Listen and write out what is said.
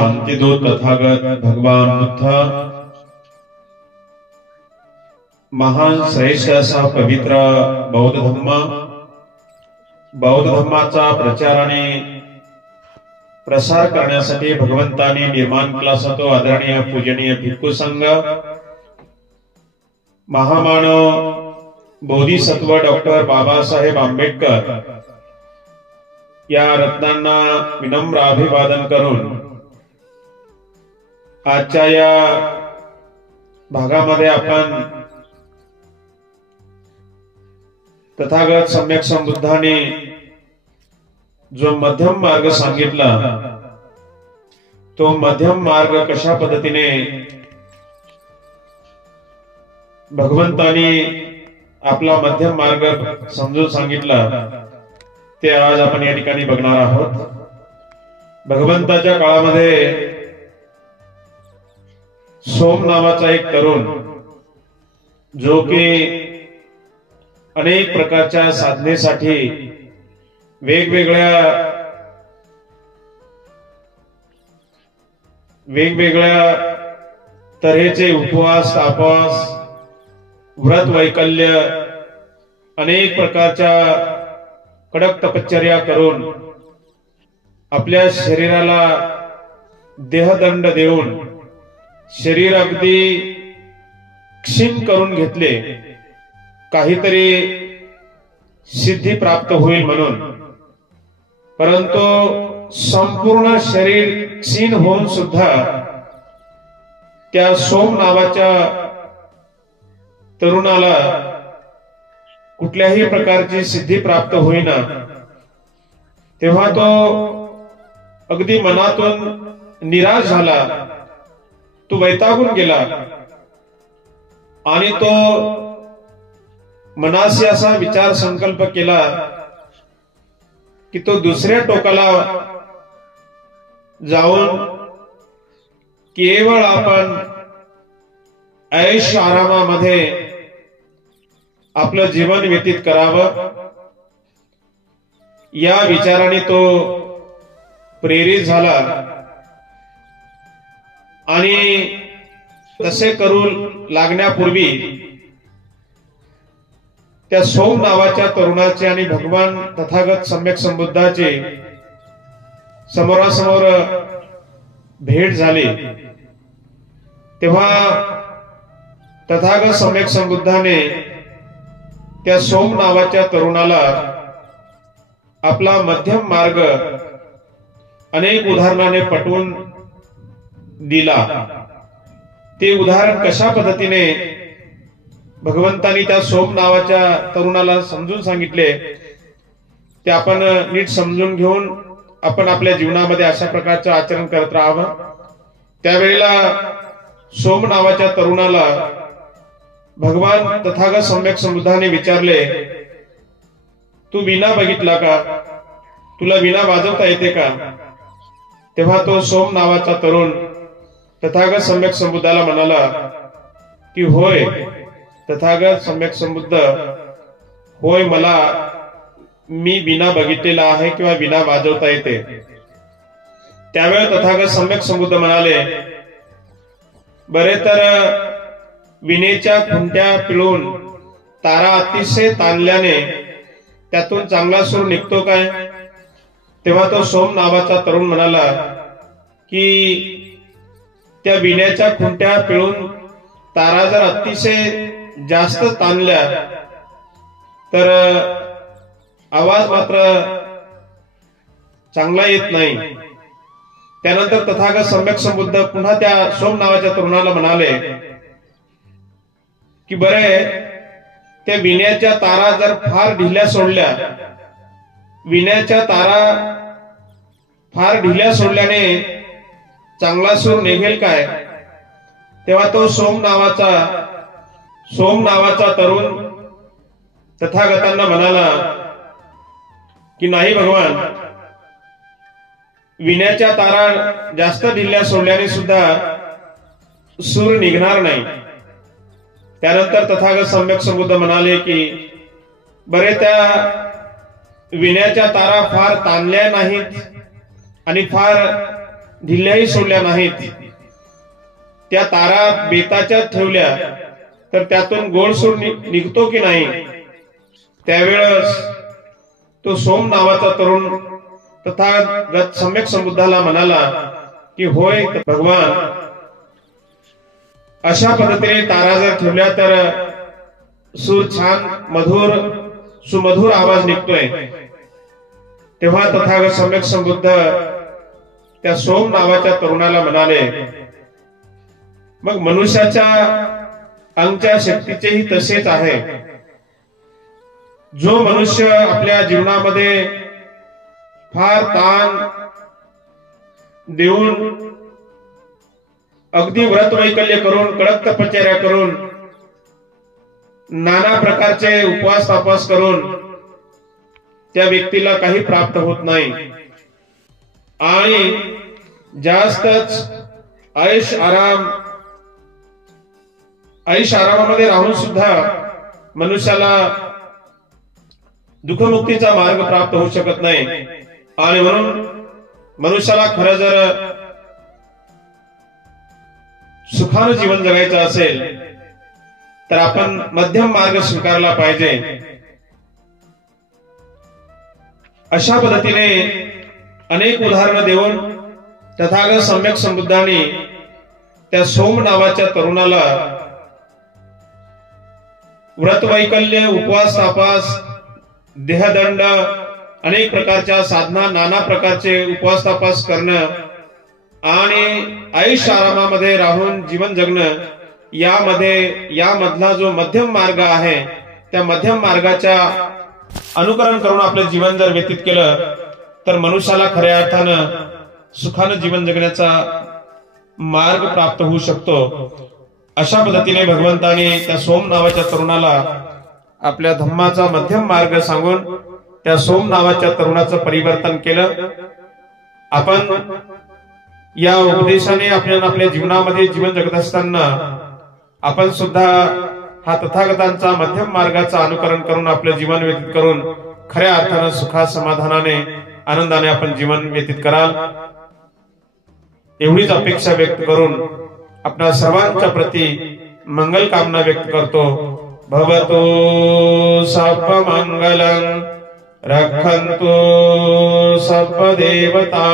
शांतिदूत तथागत भगवान बुद्ध महान श्रेष्ठ असा पवित्र बौद्ध धम्माचा प्रचार आणि प्रसार करण्यासाठी भगवंतांनी निर्माण केला असा तो आदरणीय पूजनीय भिक्खू संघ महामानव बोधिसत्व डॉक्टर बाबासाहेब आंबेडकर या रत्नांना विनम्र अभिवादन करून आजच्या या भागामध्ये आपण तथागत सम्यक संबुद्धाने जो मध्यम मार्ग सांगितला तो मध्यम मार्ग कशा पद्धतीने भगवंतानी आपला मध्यम मार्ग समजून सांगितला ते आज आपण या ठिकाणी बघणार आहोत। भगवंताच्या काळामध्ये सोम नावाचा एक तरुण जो की अनेक प्रकारच्या साधनेसाठी वेगवेगळ्या तऱ्हेचे उपवास तापस व्रत वैकल्य अनेक प्रकारच्या कडक तपश्चर्या करून आपल्या शरीराला देहदंड देऊन शरीर अगदी क्षीण करून घेतले काहीतरी सिद्धी प्राप्त होईल म्हणून, परंतु संपूर्ण शरीर क्षीण होऊन सुद्धा त्या सोम नावाच्या तरुणाला कुठल्याही प्रकारची सिद्धी प्राप्त होईना। तेव्हा तो अगदी मनातून निराश झाला, तो वैतागून गेला आणि तो मनाशी असा विचार संकल्प केला की तो दुसऱ्या टोकाला जाऊन केवळ आपण ऐश आरामामध्ये आपलं जीवन व्यतीत करावं या विचाराने तो प्रेरित झाला आणि तसे करू लागण्यापूर्वी त्या सोम नावाच्या तरुणाचे आणि भगवान तथागत सम्यक संबुद्धाचे समोरासमोर भेट झाली। तेव्हा तथागत सम्यक संबुद्धाने त्या सोम नावाच्या तरुणाला आपला मध्यम मार्ग अनेक उदाहरणाने पटवून दिला। ते उदाहरण कशा पद्धतीने भगवंतानी त्या सोम नावाच्या तरुणाला समजून सांगितले ते आपण नीट समजून घेऊन आपण आपल्या जीवनामध्ये अशा प्रकारचं आचरण करत राहावं। त्यावेळेला सोम नावाच्या तरुणाला भगवान तथागत सम्यक संबुद्धाने विचारले, तू वीणा बघितला का? तुला वीणा वाजवता येते का? तेव्हा तो सोम नावाचा तरुण तथागत सम्यक संबुद्धाला म्हणाला की होय तथागत सम्यक संबुद्ध, होय मी वीणा बघितलेला आहे किंवा वीणा वाजवता येते। त्यावेळी तथागत सम्यक संबुद्ध म्हणाले, बरे तर विणेच्या खुंट्या पिळून तारा अतिशय ताणल्याने त्यातून चांगला सूर निघतो काय? तेव्हा तो सोम नावाचा तरुण म्हणाला की त्या विण्याच्या खुंट्या पिळून तारा जर अतिशय जास्त ताणल्या तर आवाज मात्र चांगला येत नाही। त्यानंतर तथागत सम्यक संबुद्ध पुन्हा त्या सोम नावाच्या तरुणाला म्हणाले की बरे त्या विण्याच्या तारा जर फार ढिल्या सोडल्या, विण्याच्या तारा फार ढिल्या सोडल्याने चांगला सूर निघेल काय? तेव्हा तो सोम नावाचा तरुण तथागतांना म्हणाला की नाही भगवान, विण्याच्या तारा जास्त ढिल्या सोडल्याने सुद्धा सूर निघणार नाही। त्यानंतर तथागत सम्यक संबुद्ध म्हणाले की बरे त्या विण्याच्या तारा फार ताणल्या नाहीत आणि फार ढिल्याही सोडल्या नाहीत. त्या तारा बेताच्या ठेवल्या तर त्यातून गोडसूर निघतो की नाही. त्यावेळेस तो सोम नावाचा तरुण तथागत सम्यक संबुद्धाला म्हणाला की होय भगवान, अशा पद्धतीने तारा जर ठेवल्या तर सूर छान मधुर सुमधुर आवाज निघतोय. तेव्हा तथागत सम्यक संबुद्ध त्या सोम नावाच्या तरुणाला म्हणाले, मग मनुष्याच्या अंगच्या शक्तीचेही तसेच आहे. जो मनुष्य आपल्या जीवनामध्ये फार ताण देऊन अगदी व्रत वैकल्य करून कडक तपश्चर्या करून नाना प्रकारचे उपवास तापास करून त्या व्यक्तीला काही प्राप्त होत नाही. आणि जास्तच ऐश आरामामध्ये राहून सुद्धा मनुष्याला दुःखमुक्तीचा मार्ग प्राप्त होऊ शकत नाही. आणि म्हणून मनुष्याला खरं जर सुखानं जीवन जगायचं असेल तर आपण मध्यम मार्ग स्वीकारला पाहिजे. अशा पद्धतीने अनेक उदाहरणं देऊन तथागत सम्यक संबुद्धांनी त्या सोम नावाच्या तरुणाला व्रत वैकल्य उपवास तापास देहदंड अनेक प्रकारच्या साधना नाना प्रकारचे उपवास तापास करणं आणि ऐश आरामामध्ये राहून जीवन जगणं यामधला जो मध्यम मार्ग आहे त्या मध्यम मार्गाच्या अनुकरण करून आपलं जीवन जर व्यतीत केलं तर मनुष्याला खऱ्या अर्थानं सुखानं जीवन जगण्याचा मार्ग प्राप्त होऊ शकतो. अशा पद्धतीने भगवंताने त्या सोम नावाच्या तरुणाला आपल्या धम्माचा मध्यम मार्ग सांगून त्या सोम नावाच्या तरुणाचं परिवर्तन केलं. आपण या उपदेशाने आपल्या जीवनामध्ये जीवन जगत असताना आपण सुद्धा हा तथागतांचा मध्यम मार्गाचा अनुकरण करून आपलं जीवन व्यतीत करून खऱ्या अर्थानं सुखा समाधानाने आनंदाने आपण जीवन व्यतीत कराल एवढीच अपेक्षा व्यक्त करून आपल्या सर्वांच्या प्रती मंगल कामना व्यक्त करतो. भवतु सर्व मंगलं रक्षन्तु सर्व देवता.